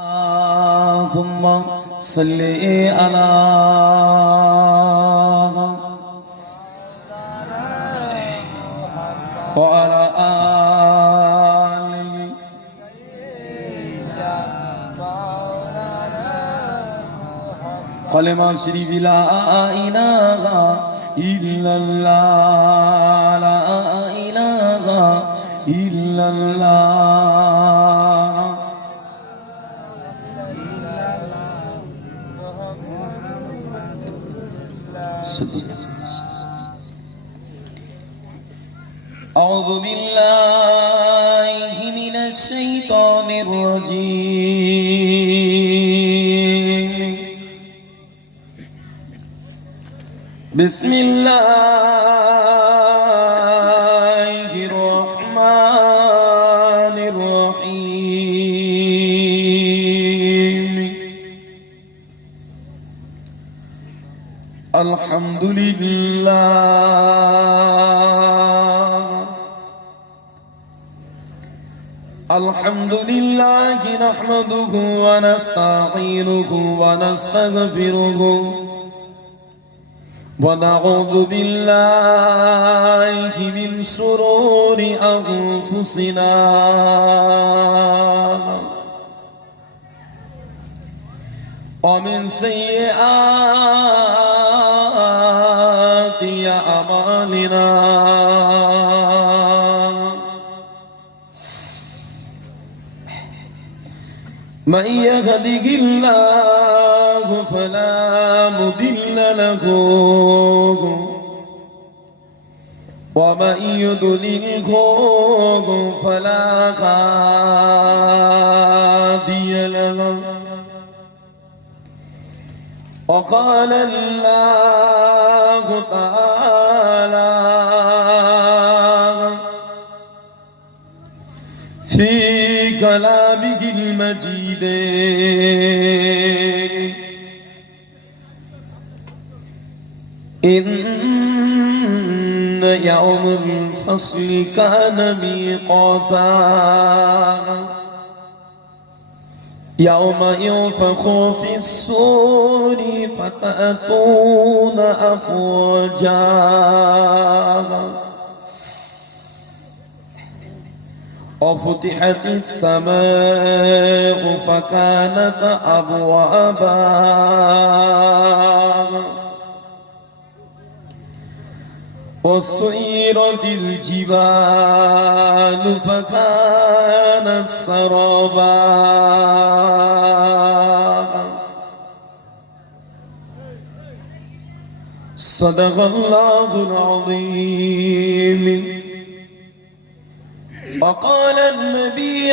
اللهم صل على وعلى آله كلمة شريف لا إله إلا الله لا إله إلا الله أعوذ بالله من الشيطان الرجيم بسم الله الرحمن الرحيم الحمد لله نحمده ونستعينه ونستغفره ونعوذ بالله من شرور أنفسنا ومن سيئات أعمالنا من يهده الله فلا مضل له ومن يضلله فلا هادي له وقال الله تعالى في كلامه المجيد إن يوم الفصل كان ميقاتا يوم ينفخ في الصور فتأتون أفواجا وفتحت السماء فكانت أبوابا وسيرت الجبال فكانت سرابا صدق الله العظيم. وقال النبي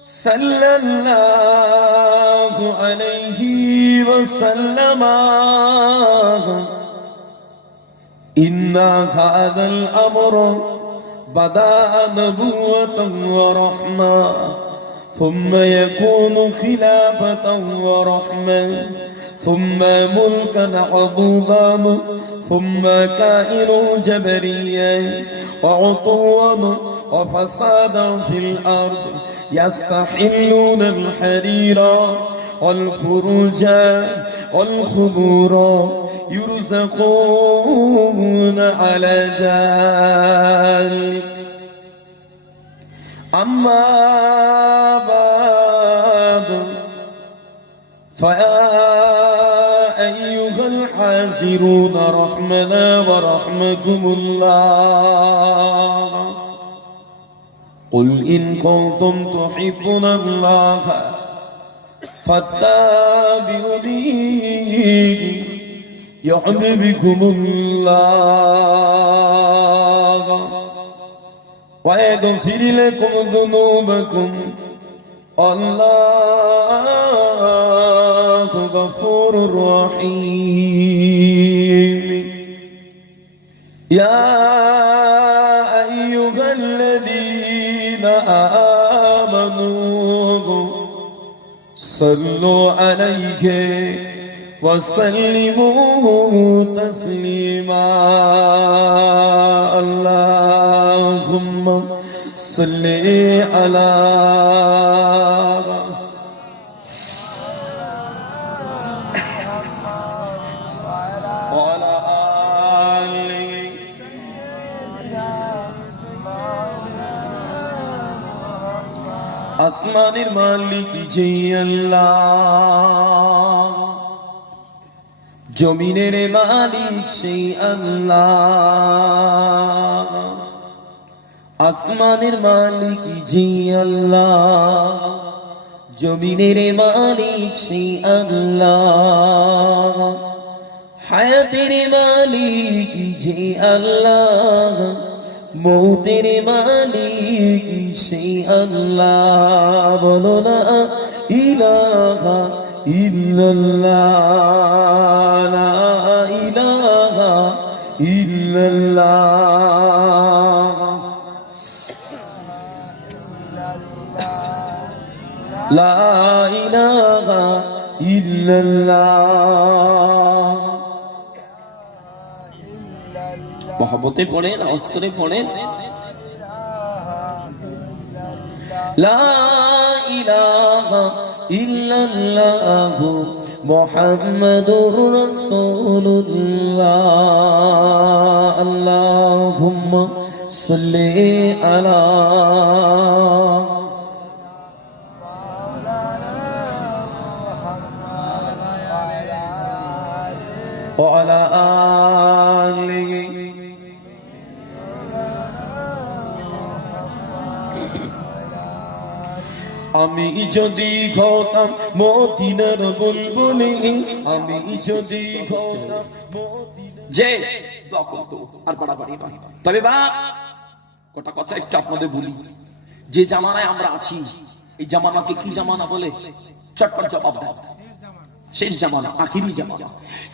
صلى الله عليه وسلم إن هذا الأمر بدأ نبوة ورحمة ثم يكون خلافة ورحمة ثم ملكا عضوضا ثم كائن جبريا وعطوا وفسادا في الأرض يستحلون الحرير والفروج والخمور يرزقون على ذلك. أما بعد فيا أيها الحاذرون رحمنا ورحمكم الله قل إن كنتم تحبون الله فاتبعوني يحببكم الله ويغفر لكم ذنوبكم الله غفور رحيم. يا أيها الذين آمنوا صلوا عليه وسلموا تسليما. اللهم صل على আসমানের মালিক যে আল্লাহ, জমিনের মালিক সেই আল্লাহ। আসমানের মালিক যে আল্লাহ, জমিনের মালিক সেই আল্লাহ। হায়াতের মালিক যে আল্লাহ, মৌতের মালিক সেই আল্লাহ। বলো না ইলাহা ইল্লাল্লাহ, লা ইলাহা ইল্লাল্লাহ, লা ইলাহা ইল্লাল্লাহ। মহব্বতে পড়েন, আওয়াজ করে পড়েন, লা ইলাহা ইল্লাল্লাহ মুহাম্মাদুর রাসূলুল্লাহ। আল্লাহুম্মা সাল্লি আলা ওয়া আলা আলিহি। আমি যদি হতাম মদিনার বুলবুলি, আমি যদি হতাম যে আর বাড়াবাড়ি নয়। তবে বা কটা কথা একটু আপনাদের বলি, যে জামানায় আমরা আছি এই জামানাকে কি জামানা বলে? চটপট জবাব দাও। শেষ জামানা, আখিরি জামানা।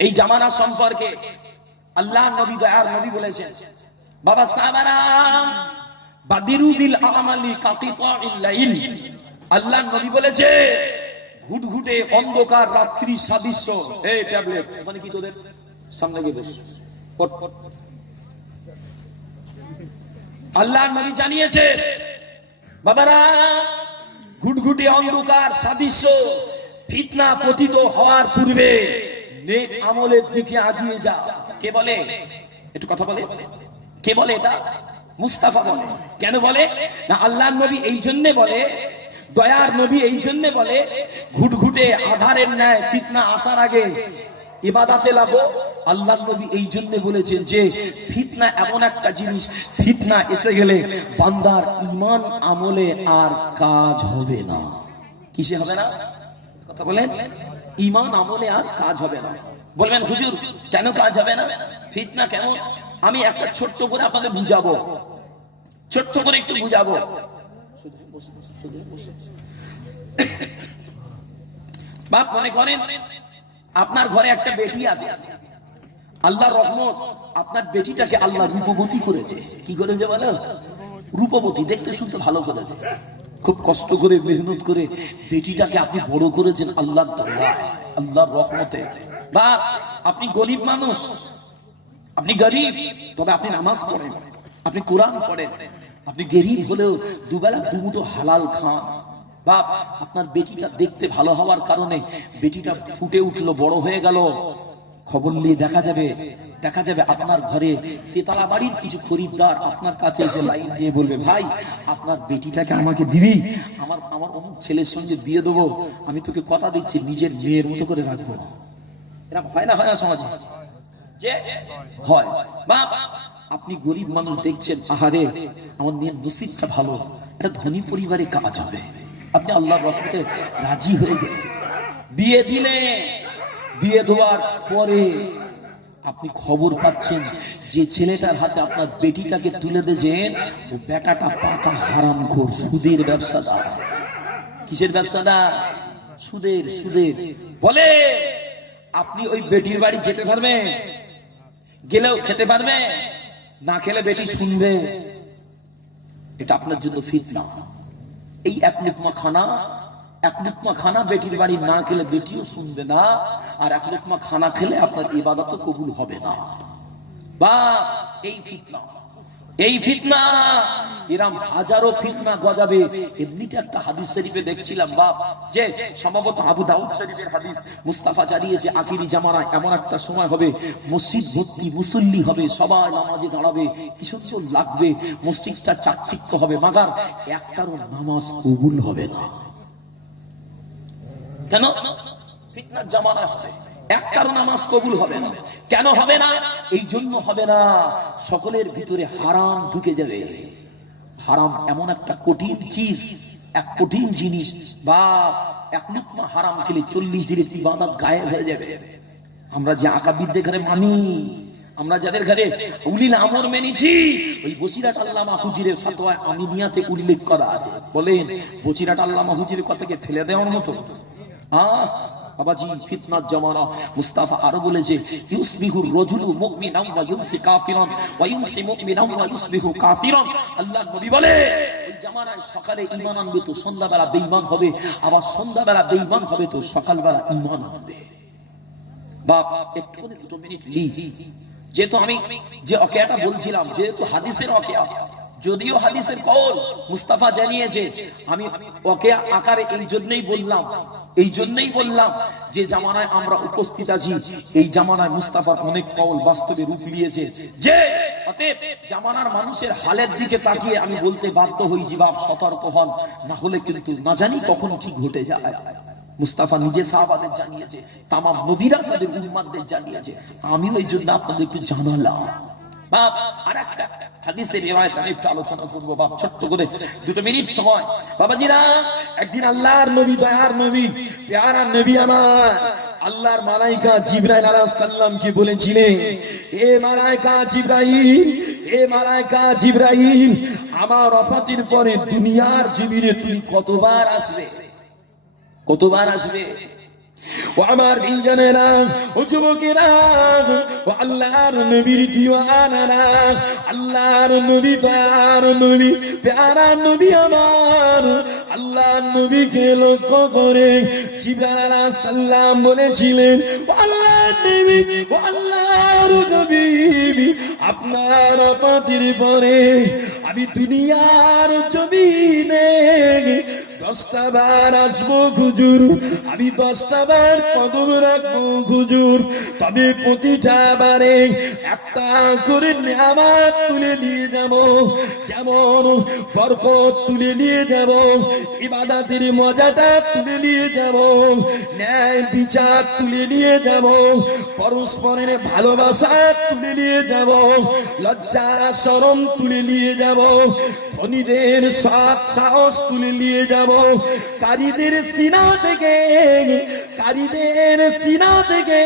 এই জামানা সম্পর্কে আল্লাহ নবী, দয়ার নবী বলেছেন, বাবা সাহাবারা বাদিরু বিল আমালি কাতিতাইল লাইল। আল্লাহ নবী বলেছে ঘুটঘুটে অন্ধকার রাত্রি সাদৃশ্য। এই ট্যাবলেট ওখানে কি তোদের সামনে গিয়ে বস। আল্লাহ নবী জানিয়েছে বাবারা ঘুটঘুটে অন্ধকার সাদৃশ্য ফিতনা পতিত হওয়ার পূর্বে নেক আমলের দিকে আগিয়ে যা। কে বলে? একটু কথা বলে। কে বলে এটা? মুস্তাফা বলে। কেন বলে না? আল্লাহ নবী এই জন্য বলে, দয়ার নবী এই জন্য বলে, ঘুটঘুটে আধারের ন্যায় ফিতনা আসার আগে ইবাদতে লাগো। আল্লাহ নবী এই জন্য বলেছেন যে ফিতনা এমন একটা জিনিস, ফিতনা এসে গেলে বান্দার ঈমান আমলে আর কাজ হবে না। কিসে হবে না? কথা বলেন। ঈমান আমলে আর কাজ হবে না। বলবেন হুজুর কেন কাজ হবে না? ফিতনা কেমন? আমি একটা ছোট্ট করে আপনাদের বুঝাবো, ছোট্ট করে একটু বুঝাবো। বাপ মনে করেন আপনার ঘরে একটা বেটি আছে, আল্লাহর রহমত আপনার বেটিটাকে আল্লাহ রূপবতী করেছে। কি করেছে বলো? রূপবতী, দেখতে শুনতে ভালো করেছে। খুব কষ্ট করে মেহনত করে বেটিটাকে আপনি বড় করেছেন আল্লাহর দয়ায়, আল্লাহর রহমতে। বা আপনি গরিব মানুষ, আপনি গরিব, তবে আপনি নামাজ পড়েন, আপনি কোরআন পড়েন, আপনি গরিব হলেও দুবেলা দুমুঠো হালাল খান। বাপ আপনার বেটিটা দেখতে ভালো হওয়ার কারণে বেটিটা ফুটে উঠলো, বড় হয়ে গেল। খবর নিয়ে দেখা যাবে আপনার ঘরে তেতলা বাড়ির কিছু খরিদ্দার আপনার কাছে এসে লাইন দিয়ে বলবে, ভাই আপনার বেটিটাকে আমাকে দিবি, আমার অমুক ছেলের সঙ্গে বিয়ে দেবো, আমি তোকে কথা দিচ্ছি নিজের মেয়ের মতো করে রাখবো। এরা হয় না? হয় না সমাজে? যে হয়। বাপ আপনি গরিব মানুষ দেখছেন, আহারে আমার মেয়ের নসিবটা ভালো, এটা ধনী পরিবারে কাজ হবে। আপনি আল্লাহর রহমতে রাজি হয়ে গেলেন, বিয়ে দিলেন। বিয়ে দেওয়ার পরে আপনি খবর পাচ্ছেন যে ছেলেটার হাতে আপনার বেটিটাকে তুলে দিয়েছেন, ও বেটাটা পাকা হারামখোর, সুদের ব্যবসাদার। কিসের ব্যবসাদার? সুদের। বলে আপনি ওই বেটির বাড়ি যেতে পারবেন? গেলেও খেতে পারবে না, খেলে বেটি শুনবে। এটা আপনার জন্য ফিতনা। এই এক লুকমা খানা বেটির বাড়ি না খেলে বেটিও শুনবে না, আর এক লুকমা খানা খেলে আপনার ইবাদতও কবুল হবে না। বা এই ফিতনা। এই ফিতনা, এরম হাজারো ফিতনা গজাবে। এমনিতে একটা হাদিস শরীফে দেখছিলাম বাপ, যে সম্ভবত আবু দাউদ শরীফের হাদিস, মুস্তাফা জানিয়েছে আখিরি জামানায় এমন একটা সময় হবে, মসজিদ ভর্তি মুসল্লি হবে, সবাই নামাজে দাঁড়াবে, কি সুন্দর লাগবে, মসজিদটা চাকচিক্য হবে, মাগার একটারও নামাজ কবুল হবে না। কেন? ফিতনার জামানা হবে, একটার নামাজ কবুল হবে না। কেন হবে না? এই জন্য হবে না, সকলের ভিতরে হারাম ঢুকে যাবে। হারাম এমন একটা কঠিন চিজ, এক কঠিন জিনিস, বা এক লুকমা হারাম খেলে 40 দিনের ইবাদত গায়েব হয়ে যাবে। আমরা যে আকাবিরদের ঘরে মানি, আমরা যাদের ঘরে উলিল আমর মেনেছি, ওই বসিরাট আল্লামা হুজুরের ফতোয়া আমিনিয়াতে উল্লেখ করা আছে। বলেন বসিরাট আল্লামা হুজুরের কথাকে ফেলে দেওয়ার মতো? বাবাজি, ফিতনার জামানা। মুস্তাফা আরো বলেছে, ইউসবিহুর রাজুলু মুমিনান ওয়া ইউমসি কাফিরান ওয়া ইউমসি মুমিনান ওয়া ইউসবিহু কাফিরান। আল্লাহর নবী বলে, ওই জামানায় সকালে ঈমান আনবে তো সন্ধ্যাবেলা বেঈমান হবে, আবার সন্ধ্যাবেলা বেঈমান হবে তো সকালবেলা ঈমান আনবে। বাপ একটু দুটো মিনিট লি, যেহেতু আমি যে ওয়াকিয়াটা বলছিলাম, যেহেতু হাদিসের ওয়াকিয়া, যদিও হাদিসের কওল মুস্তাফা জানিয়েছে, আমি ওয়াকিয়া আকারে এই জন্যই বললাম যে জামানায় আমরা উপস্থিত আছি, এই জামানায় মুস্তাফার অনেক কওল বাস্তবে রূপ নিয়েছে। যে অতএব জামানার মানুষের হালের দিকে তাকিয়ে আমি বলতে বাধ্য হইছি, বাপ সতর্ক হন, না হলে কিন্তু না জানি কখন কি ঘটে যায়। মুস্তাফা নিজে সাহাবাদের জানিয়েছে, তামাম নবীরা তাদের উম্মতদের জানিয়েছে, আমিও এই জন্য আপনাদের একটু জানালাম। বাপ আরেকটা হাদিসের রিওয়ায়াত আমি একটু আলোচনা করব বাপ, ছোট্ট করে 2 মিনিট সময়। বাবাজিরা, একদিন আল্লাহর নবী, দয়ার নবী, প্যারা নবী আমার, আল্লাহর মালাইকা জিবরাইল আলাইহিস সালাম কি বলেছিলেন, এ মালাইকা জিবরাইল, এ মালাইকা জিবরাইল, আমার ওফাতের পরে দুনিয়ার জমিনে তুমি কতবার আসবে? কতবার আসবে? ও আমার ভাইজানেরা, ও যুবকেরা, ও আল্লাহর নবীর দিওয়ানারা, আল্লাহর নবী, দয়ার নবী, প্যারা নবী আমার, আল্লাহর নবীকে লক্ষ্য করে জিবরাইল আলাইহিস সালাম বলেছিলেন, ও আল্লাহর নবী, ও আল্লাহর নবী, আপনার ওফাতের পরে আমি দুনিয়ার জমিনে 10টা বার আসবো হুজুর, আমি 10টা বার কদম রাখবো হুজুর, তবে প্রতিটা বারে একটা করে নিয়ামত তুলে নিয়ে যাব, যেমন বরকত তুলে নিয়ে যাব, ইবাদতের মজাটা তুলে নিয়ে যাব, ন্যায় বিচার তুলে নিয়ে যাব, পরস্পরের ভালোবাসা তুলে নিয়ে যাব, লজ্জা শরম তুলে নিয়ে যাব, ধনীদের সৎ সাহস তুলে নিয়ে যাব, কারীদের সিনা থেকে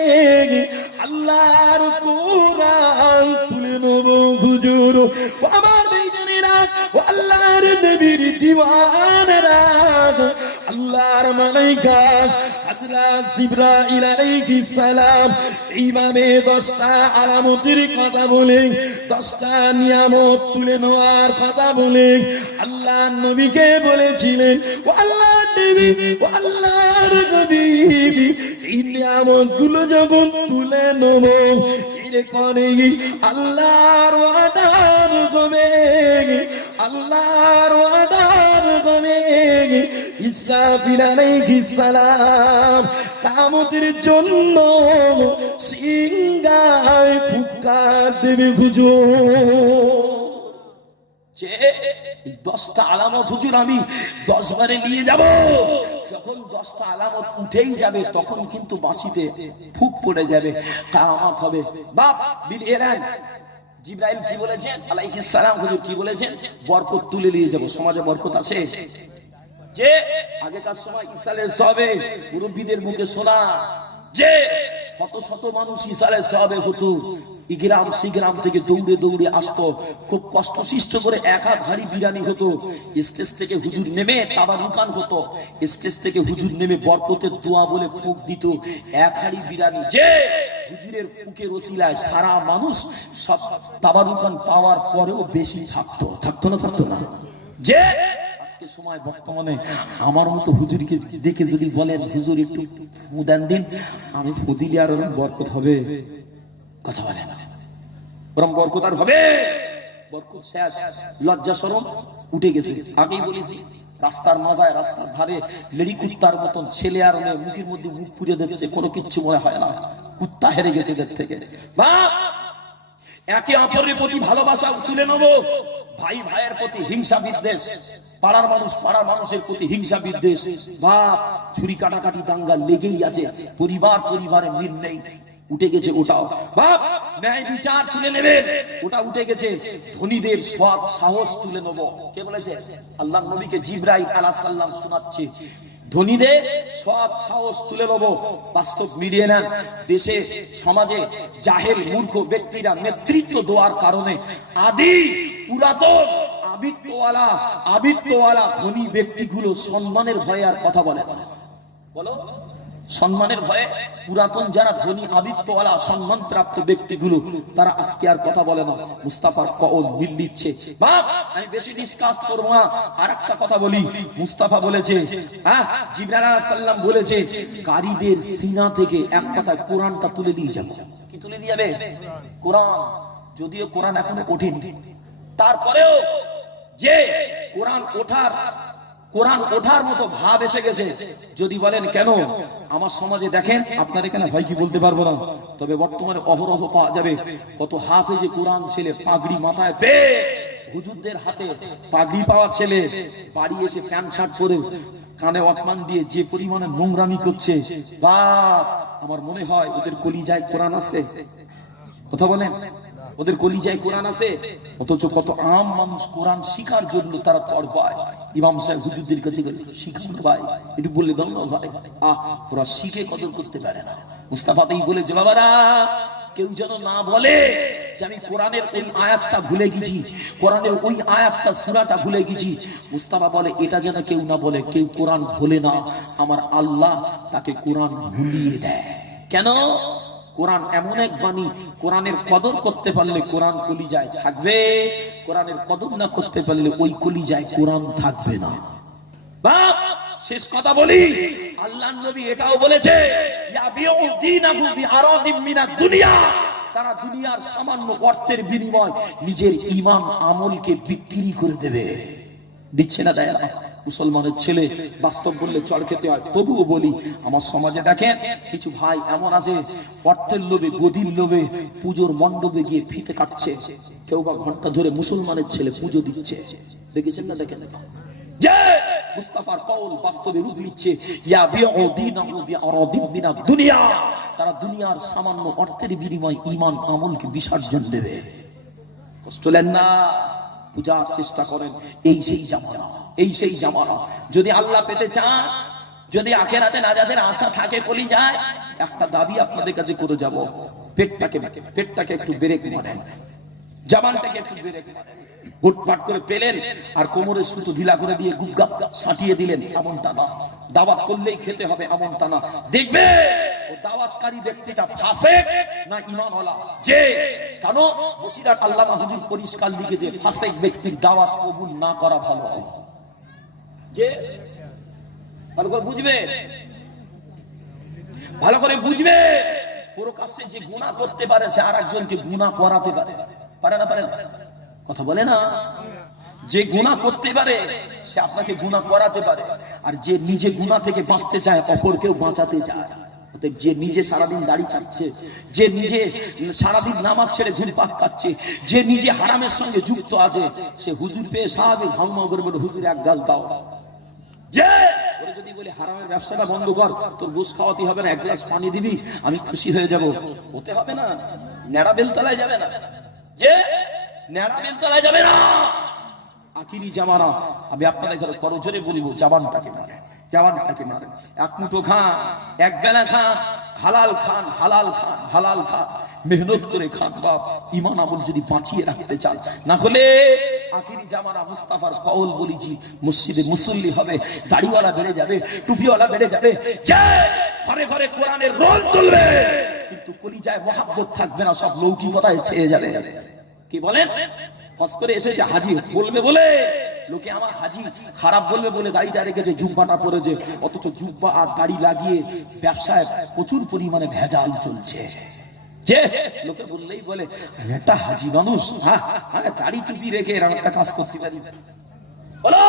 আল্লাহর কোরআন তুলে নেব হুজুর। ও আমার ভাইজানেরা, ও আল্লাহর নবীর দিওয়ানারা, আল্লাহর মালাইকা হযরত জিবরাইল আলাইহিস সালাম এইভাবে 10টা আলামতের কথা বলে, 10টা নিয়ামত তুলে নেওয়ার কথা বলে আল্লাহর নবীকে বলেছিলেন, ও আল্লাহর নবী, ও আল্লাহর নবী, এই নিয়ামতগুলো যখন তুলে নেব, এরপরে আল্লাহর ওয়াদার হবে, আল্লাহর ওয়াদার হবে, ইসরাফিল আলাইহিস সালাম কিয়ামতের জন্য সিংহায় ফুৎকার দেবে হুজুর। যে 10টা আলামত হুজুর আমি 10 বারে নিয়ে যাব, যখন 10টা আলামত উঠেই যাবে তখন কিন্তু বাঁশিতে ফুক পড়ে যাবে, কিয়ামত হবে। বাপ বিল এলান জিবরাইল কি বলেছেন আলাইহিস সালাম, হুজুর কি বলেছেন? বরকত তুলে নিয়ে যাব। সমাজে বরকত আছে? যে আগেকার সময় ইসালের সবে মুরব্বীদের মুখে শোনা যে শত শত মানুষ ইসালের সবে হতো, ইগ্রাম সিগ্রাম থেকে দৌড়ে দৌড়ে আসতো, খুব কষ্ট সৃষ্ট করে 1 হাত হাড়ি বিরিয়ানি হতো, স্টেজ থেকে হুজুর নেমে তাবারুকান হতো, স্টেজ থেকে হুজুর নেমে বরকতের দোয়া বলে ফুক দিত, 1 হাড়ি বিরিয়ানি, যে হুজুরের ফুকের ওসিলায় সারা মানুষ সব তাবারুকান পাওয়ার পরেও বেশি থাকতো না। যে আজকে সময় বর্তমানে আমার মতো হুজুরকে দেখে যদি বলেন হুজুর একটু ফুদান দিন, আমি ফুদিলে আর বরকত হবে? কথা বলে না, বরং বরকত আর হবে? বরকত শেষ, লজ্জা শরম উঠে গেছে। আগেই বলেছি রাস্তার মাজায় রাস্তার ধারে লেডি কুত্তার মতন ছেলে আর মেয়ে মুখের মধ্যে মুখ পুড়ে দিচ্ছে, কোনো কিচ্ছু মনে হয় না, কুত্তা হেরে গেছে এদের থেকে। বাপ একে অপরের প্রতি ভালোবাসা তুলে নেবো, ভাই ভাইয়ের প্রতি হিংসা বিদ্বেষ, পাড়ার মানুষ পাড়ার মানুষের প্রতি হিংসা বিদ্বেষ, বাপ ছুরি কাটাকাটি দাঙ্গা লেগেই আছে, পরিবার পরিবারে মিল নেই, উঠে গেছে ওটাও। বাপ ন্যায় বিচার তুলে নেবেন, ওটা উঠে গেছে। ধনীদের সৎ সাহস তুলে নেব, কে বলেছে? আল্লাহর নবীকে জিবরাইল আলাইহিস সালাম শোনাচ্ছে, ধনীদের সৎ সাহস তুলে নেব। বাস্তব মিলিয়ে নেন, দেশে সমাজে জাহেল মূর্খ ব্যক্তিরা নেতৃত্ব দেওয়ার কারণে আদি পুরাতন আবিত্তওয়ালা ধনী ব্যক্তিগুলো সম্মানের ভয়ে আর কথা বলে না। বলো, সম্মানের ভয়ে পুরাতন যারা ধনী আবিত্তওয়ালা সম্মান প্রাপ্ত ব্যক্তিগুলো তারা আজকে আর কথা বলে না। মুস্তাফার কওল মিল নিচ্ছে। বাপ আমি বেশি ডিসকাস করব না, আরেকটা কথা বলি। মুস্তাফা বলেছে, জিবরাইল আলাইহিস সালাম বলেছে, কারীদের সিনা থেকে এক কথায় কোরআনটা তুলে নিয়ে যাবে। কি তুলে নিয়ে যাবে? কোরআন। যদিও কোরআন এখনো ওঠেনি, তারপরেও যে কোরআন ওঠার মতো ভাব এসে গেছে। যদি বলেন কেন, আমার সমাজে দেখেন, আপনার এখানে হয় কি বলতে পারবো না, তবে বর্তমানে অহরহ পাওয়া যাবে কত হাফেজে কোরআন ছেলে পাগড়ি মাথায় পেয়ে, হুজুরদের হাতে পাগড়ি পাওয়া ছেলে বাড়ি এসে প্যান্ট শার্ট পরে কানে ওয়াকম্যান দিয়ে যে পরিমাণে নোংরামি করছে, বা আমার মনে হয় ওদের কলিজায় কোরআন আছে। কথা বলেন, ওদের কলিজায় কোরআন আছে, অথচ কত আম মানুষ কোরআন শিখার জন্য তারা তড়পায়। ইমাম সাহেব হুজুরদের কাছে শিখান ভাই, একটু বললে দাও না ভাই, ওরা শিখে কদর করতে পারে না। মুস্তাফাতেই বলেছে, বাবারা কেউ যেন না বলে যে আমি কোরআনের ওই আয়াতটা ভুলে গেছি, কোরআনের ওই আয়াতটা সূরাটা ভুলে গেছি। মুস্তাফা বলে, এটা যেন কেউ না বলে। কেউ কোরআন ভোলে না, আমার আল্লাহ তাকে কোরআন ভুলিয়ে দেয়। কেন? কোরআন এমন এক বাণী, কোরআনের কদর করতে পারলে কোরআন কলিজায় থাকবে, কোরআনের কদর না করতে পারলে ওই কলিজায় কোরআন থাকবে না। বাপ শেষ কথা বলি, আল্লাহর নবী এটাও বলেছে, ইয়াবিউ দীনাহু বিআরাদিম মিনাদ দুনিয়া, তারা দুনিয়ার সামান্য অর্থের বিনিময় নিজের ঈমান আমলকে বিক্রি করে দেবে। দিচ্ছে না, দেয় না? মুসলমানের ছেলে বাস্তব বললে চড় খেতে হয়। তবুও বলি, আমার সমাজে দেখেন কিছু ভাই এমন আছে, অর্থের লোভে গদির লোভে পুজোর মণ্ডপে গিয়ে ফিতে কাটছে, কেউ বা ঘন্টা ধরে মুসলমানের ছেলে পুজো দিচ্ছে। দেখেছেন না? দেখেন যে মুস্তাফার কওল বাস্তবে রূপ নিচ্ছে, ইয়াবিউ দীনাহু বিআরাদিম মিনাদ দুনিয়া, তারা দুনিয়ার সামান্য অর্থের বিনিময়ে ঈমান আমলকে বিসর্জন দেবে। কষ্ট লেন না, পূজার চেষ্টা করেন। এই সেই জামানা। যদি আল্লাহ পেতে চান, যদি আখিরাতে নাজাতের আশা থাকে, বলি যায় একটা দাবি আপনাদের কাছে করে যাব, পেটটাকে একটু ব্রেক মারেন, জবানটাকে একটু ব্রেক মারেন। হুটপাট করে পেলেন আর কোমরের সুতো ঢিলা করে দিয়ে গুপগাপ সাঁটিয়ে দিলেন, এমনটা না। দাওয়াত করলেই খেতে হবে, এমনটা না। দেখবে ও দাওয়াতকারী ব্যক্তিটা ফাসিক না ঈমানওয়ালা। যে কেন বসিরাট আল্লামা হুজুর পরিষ্কার লিখেছে, ফাসিক ব্যক্তির দাওয়াত কবুল না করা ভালো। যে ভালো করে বুঝবে, ভালো করে বুঝবে, প্রকাশ্যে যে গুনাহ করতে পারে সে আরেকজনকে গুনাহ করাতে পারে। পারে না? পারে না? কথা বলে না? যে গুনাহ করতে পারে সে আপনাকে গুনাহ করাতে পারে, আর যে নিজে গুনাহ থেকে বাঁচতে চায় অপরকেও বাঁচাতে চায়। যে নিজে সারাদিন দাড়ি চাচ্ছে, যে নিজে সারাদিন নামাজ ছেড়ে ঘুরপাক খাচ্ছে, যে নিজে হারামের সঙ্গে যুক্ত আছে, সে হুজুর পেয়ে স্বাভাবিক হাউমাউ করে বলে, হুজুর এক গাল দাও। যে ওরে যদি বলে হারামের ব্যবসাটা বন্ধ কর, তোর গোশ খাওয়াতে হবে না, এক গ্লাস পানি দিবি, আমি খুশি হয়ে যাব, হতে হবে না। নেড়া বেলতলায় যাবে না, যে নেড়া বেলতলায় যাবে না। আখিরি জামানা, আমি আপনাদের ঘরে করজোরে বলবো, জবানটাকে মারেন, জবানটাকে মারেন। এক মুঠো খান, এক বেলা খান, হালাল খান, হালাল খান, হালাল খান, মেহনত করে খান। বাপ ঈমান আমল যদি বাঁচিয়ে রাখতে চান, না হলে আখিরি জামানা মুস্তাফার কওল বলেছি, মসজিদে মুসল্লি হবে, দাড়িওয়ালা বেড়ে যাবে, টুপিওয়ালা বেড়ে যাবে, ঘরে ঘরে কোরআনের রোল চলবে, কিন্তু কলিজায় মহাব্বত থাকবে না, সব লৌকিকতায় ছেয়ে যাবে। কি বলেন? হজ করে এসেছে হাজি বলবে বলে, লোকে আমার হাজি খারাপ বলবে বলে দাড়িটা রেখেছে, জুব্বাটা পরেছে, অথচ জুব্বা আর দাড়ি লাগিয়ে ব্যবসায় প্রচুর পরিমাণে ভেজাল চলছে। যে লোকে বললেই বলে আমি একটা হাজি মানুষ, হ্যাঁ দাড়ি টুপি রেখে এরকম একটা কাজ করতে পারি, বলো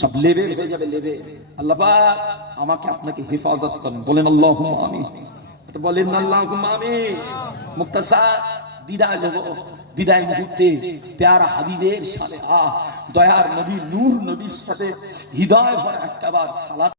সব লেবে হয়ে যাবে, লেবে। আল্লাহ পাক আমাকে আপনাকে হেফাজত করেন, বলেন আল্লাহুম্মা আমিন, বলেন আল্লাহুম্মা আমিন। মুক্তাসার বিদায় দেব, বিদায় মুহূর্তে প্যারা হাবিবের সাথে দয়ার নবী নূর নবীর সাথে হৃদয় ভরা একটা বার সালাত